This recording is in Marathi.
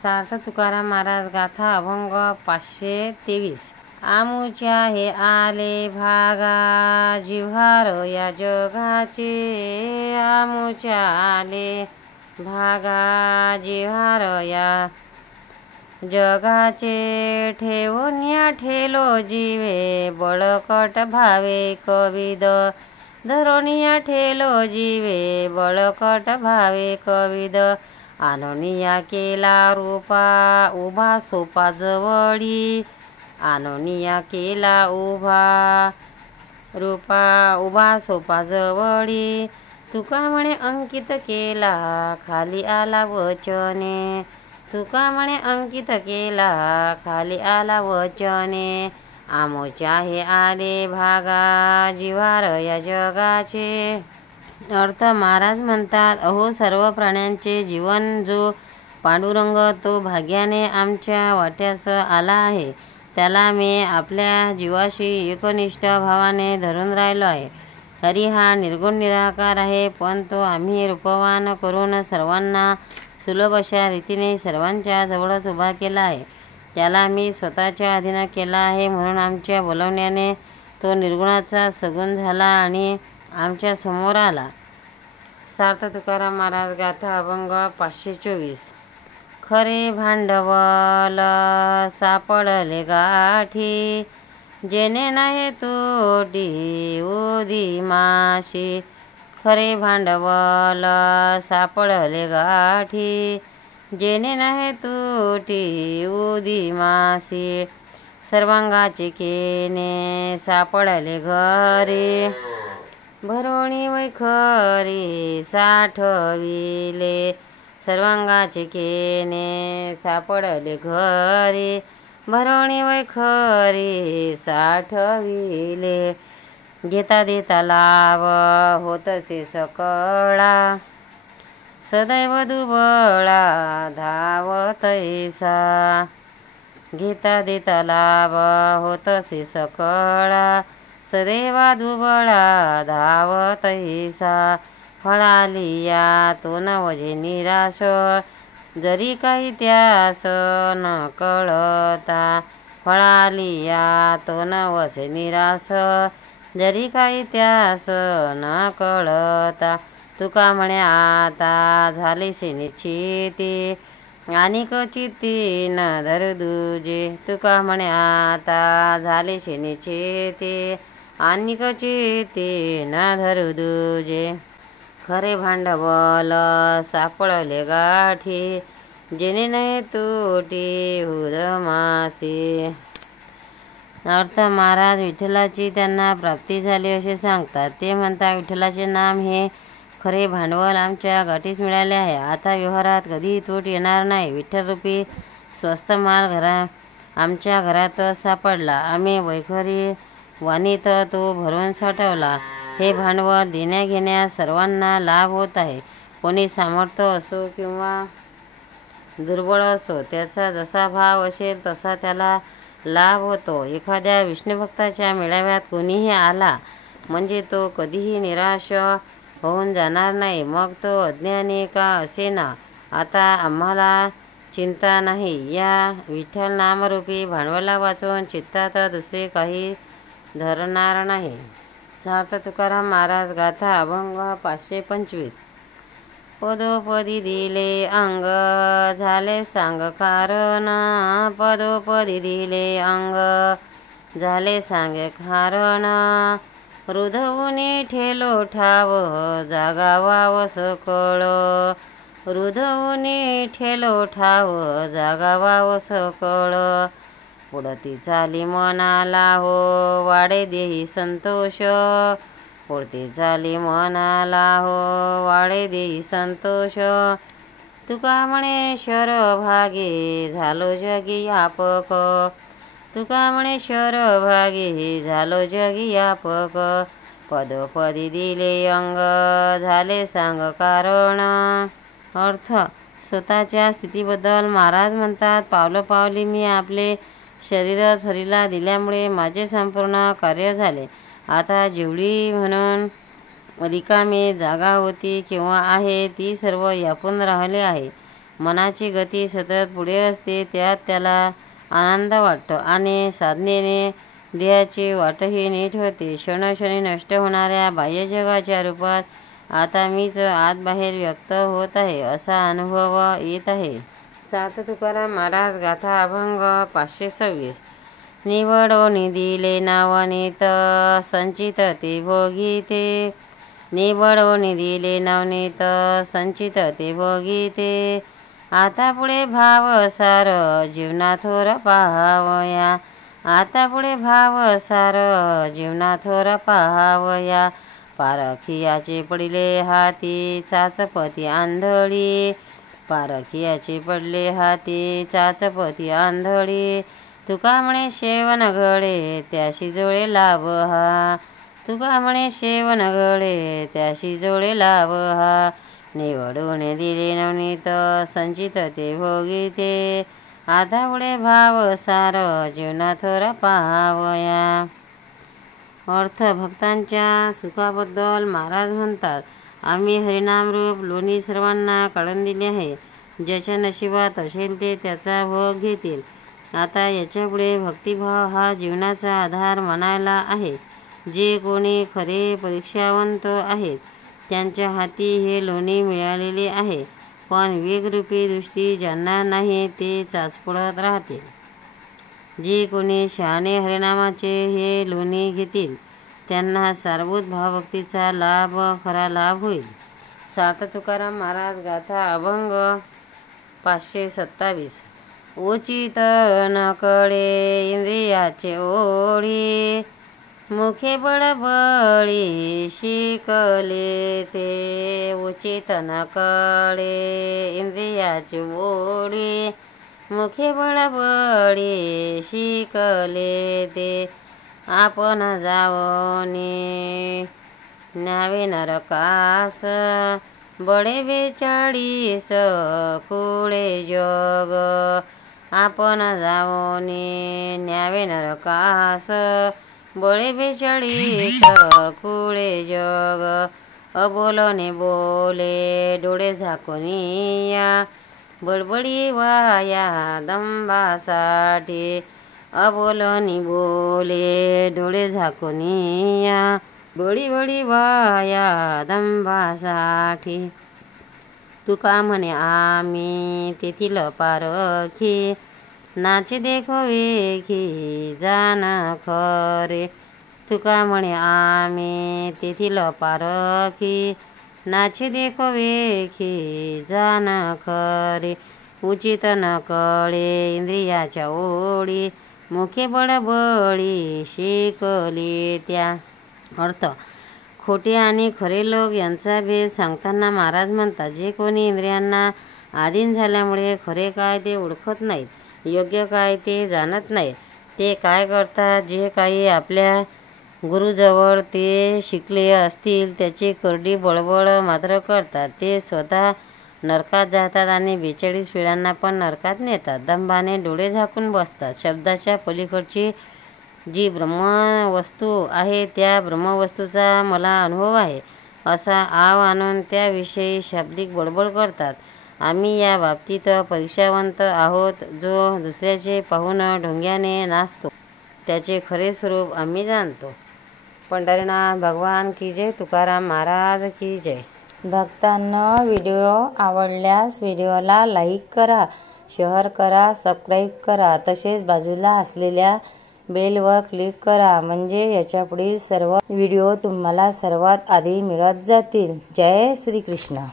सार्थ तुकाराम महाराज गाथा अभंग 523. आमुच्या हे आले भागा जिव्हार या जगाचे, आमुच्या आले भागा जिव्हार या जगाचे, ठेवून या ठेलो जीवे बळकट भावे कविद, धरोनिया ठेलो जीवे बळकट भावे कविद, आनोनिया केला रूपा उभा सोपा जवळी, आनोनिया केला रूपा उभा सोपा जवळी, तुका म्हणे अंकित केला खाली आला वचने, तुका म्हणे अंकित केला खाली आला वचने, आमोच्या हे आले भागा जिव्हार या जगाचे. अर्थ महाराज म्हणतात, अहो सर्व प्राण्यांचे जीवन जो पांडुरंग तो भाग्याने आमच्या वाट्यास आला आहे, त्याला मी आपल्या जीवाशी एकनिष्ठ भावाने धरून राहिलो आहे. हरी हा निर्गुण निराकार आहे, पण तो आम्ही रूपवान करून सर्वांना सुलभ अशा रीतीने सर्वांच्या जवळच उभा केला आहे. त्याला मी स्वतःच्या अधीन केला आहे, म्हणून आमच्या बोलवण्याने तो निर्गुणाचा सगुण झाला आणि आमच्या समोर आला. सार्थ तुकाराम महाराज गाथा अभंग 524. खरे भांडवल सापडले गाठी, जेणे नाही तोटी उदी माशी, खरे भांडवल सापडले गाठी, जेणे नाही तोटी उदी माशी, सर्वांगाचे केने सापडले घरी, भरोणी वैखरी साठविले, सर्वांगाचे केने सापडले घरी, भरोणी वैखरी साठविले, घेता देता लाभ होतसे सकळा, सदैव दुबळा धावतैसा, घेता देता लाभ होतसे सकळा, सदैवा दुबळा धावतैसा, फळालिया तो नवजे निराश, जरी काही त्यास न कळता, फळालिया तो नवसे निराश, जरी काही त्यास न कळता, तुका म्हणे आता झालीशी निश्चिती, अनिक चित्ती न धरू दुजे, तुका म्हणे आता झालीशी निश्चिती, अनिक चित्ती न धरू दुजे, खरे भांडवल सापडले गाठी, जेणे नाही तोटी उदमासी. अर्थ महाराज विठ्ठलाची त्यांना प्राप्ती झाली असे सांगतात. ते म्हणतात, विठ्ठलाचे नाम हे खरे भांडवल आमच्या गाठीस मिळाले आहे. आता व्यवहारात कधीही तूट येणार नाही. विठ्ठलरूपी स्वस्त माल आमच्या घरात सापडला. आम्ही वैखरी वाणीत तो भरून साठवला. हे भांडवल देण्याघेण्यास सर्वांना लाभ होत आहे. कोणी सामर्थ्य असो किंवा दुर्बळ असो, त्याचा जसा भाव असेल तसा त्याला लाभ होतो. एखाद्या विष्णुभक्ताच्या मेळाव्यात कोणीही आला म्हणजे तो कधीही निराश होऊन जाणार नाही, मग तो अज्ञानी का असेना. आता आम्हाला चिंता नाही. या विठ्ठल नामरूपी भांडवला वाचून चित्तात दुसरे काही धरणार नाही. सार्थ तुकाराम महाराज गाथा अभंग 525. पदोपदी दिले अंग झाले सांग कारण, पदोपदी दिले अंग झाले सांगे कारण, हृदऊनी ठेलो ठाव जागावा सकळ, हृदऊनी ठेलो ठाव जागावा सकळ, पुढती चाली मनाला हो वाढे देही संतोष, पुढती चाली मनाला हो वाढे देही संतोष, तुका म्हणे शर भागे झालो जगी यापक, तुका म्हणे शर भागे झालो जगी यापक, पदोपदी दिले अंग झाले सांग कारण. अर्थ स्वतःच्या स्थितीबद्दल महाराज म्हणतात, पावलोपावली मी आपले शरीरच हरीला दिल्यामुळे माझे संपूर्ण कार्य झाले. आता जेवढी म्हणून रिकामी जागा होती किंवा आहे ती सर्व व्यापून राहिले आहे. मनाची गती सतत पुढे असते, त्यात त्याला आनंद वाटतो आणि साधनेने देहाची वाटही नीट होते. क्षणोक्षणी नष्ट होणाऱ्या बाह्य जगाच्या रूपात आता मीच आत बाहेर व्यक्त होत आहे असा अनुभव येत आहे. संत तुकाराम महाराज गाथा अभंग 526. निवडोनी दिले नवनीत संचित ते भोगीते. निवडोनी दिले नवनीत संचित ते भोगीते. आता पुढे भाव सार जीवना थोर पाहावया. आता पुढे भाव सार जीवना थोर पाहावया. पारखियाचे पडिले हाती चाचपती आंधळी. पारखियाचे पडले हाती चाचपती आंधळी. तुका म्हणे शेवन घडे त्याशी जोळे लाभ हा. तुका म्हणे शेवन घडे त्याशी जोळे लाभ हा. निवडून दिले नवनीत संचित ते भोगीते. आता पुढे भाव सार जीवना थोर पाहावया. अर्थ भक्तांच्या सुखाबद्दल महाराज म्हणतात, आम्ही हरिनामरूप लोणी सर्वांना काढून दिले आहे. ज्याच्या नशिबात असेल ते त्याचा भोग घेतील. आता याच्यापुढे भक्तिभाव हा जीवनाचा आधार म्हणायला आहे. जे कोणी खरे परीक्षावंत आहेत त्यांच्या हाती हे लोणी मिळालेले आहे, पण वेगरूपी दृष्टी ज्यांना नाही ते चाचपडत राहतील. जे कोणी शहाणे हरिनामाचे हे लोणी घेतील त्यांना सारभूत भावभक्तीचा लाभ खरा लाभ होईल. संत तुकाराम महाराज गाथा अभंग 527. उचित न कळे इंद्रियाचे ओढी. मुखे बळबळी शिकले ते. उचित न कळे इंद्रियाचे ओढी. मुखे बळबळी शिकले ते. आपण जावोनी न्यावे नरकास. बडे 42 कुळे जग. आपण जावोनी न्यावे नरकास. बळे 42 कुळे जग. अबोलने बोले डोळे झाकोनिया. बडबडी वाया दंभासाठी. अबोलनी बोले डोळे झाकोनिया. बळी बळी वाया दंभासाठी. तुका म्हणे आम्ही तेथील पारखी. नाचे देखो वेखी जान खरे. तुका म्हणे आम्ही तेथील पारखी. नाचे देखो वेखी जान खरे. उचित न कळे इंद्रियाच्या ओढी. मुखे बळबळी शिकली त्या. अर्थ खोटे आणि खरे लोक यांचा भेद सांगताना महाराज म्हणतात, जे कोणी इंद्रियांना अधीन झाल्यामुळे खरे काय ते ओळखत नाहीत, योग्य काय ते जाणत नाहीत, ते काय करतात, जे काही आपल्या गुरुजवळ ते शिकले असतील त्याची करडी बळबळ मात्र करतात, ते स्वतः नरकात जातात आणि 42 पिढ्यांना पण नरकात नेतात. दंभाने डोळे झाकून बसतात. शब्दाच्या पलीकडची जी ब्रह्मवस्तू आहे त्या ब्रह्मवस्तूचा मला अनुभव आहे असा आव आणून त्याविषयी शाब्दिक बडबड करतात. आम्ही या बाबतीत परीक्षावंत आहोत. जो दुसऱ्याचे पाहून ढोंग्याने नाचतो त्याचे खरे स्वरूप आम्ही जाणतो. पंढरीनाथ भगवान की जय. तुकाराम महाराज की जय. भक्तांनो, व्हिडिओ आवडल्यास व्हिडिओला लाईक करा, शेअर करा, सबस्क्राईब करा. तसेच बाजूला असलेल्या बेलवर क्लिक करा, म्हणजे याच्यापुढील सर्व व्हिडिओ तुम्हाला सर्वात आधी मिळत जातील. जय श्री कृष्ण.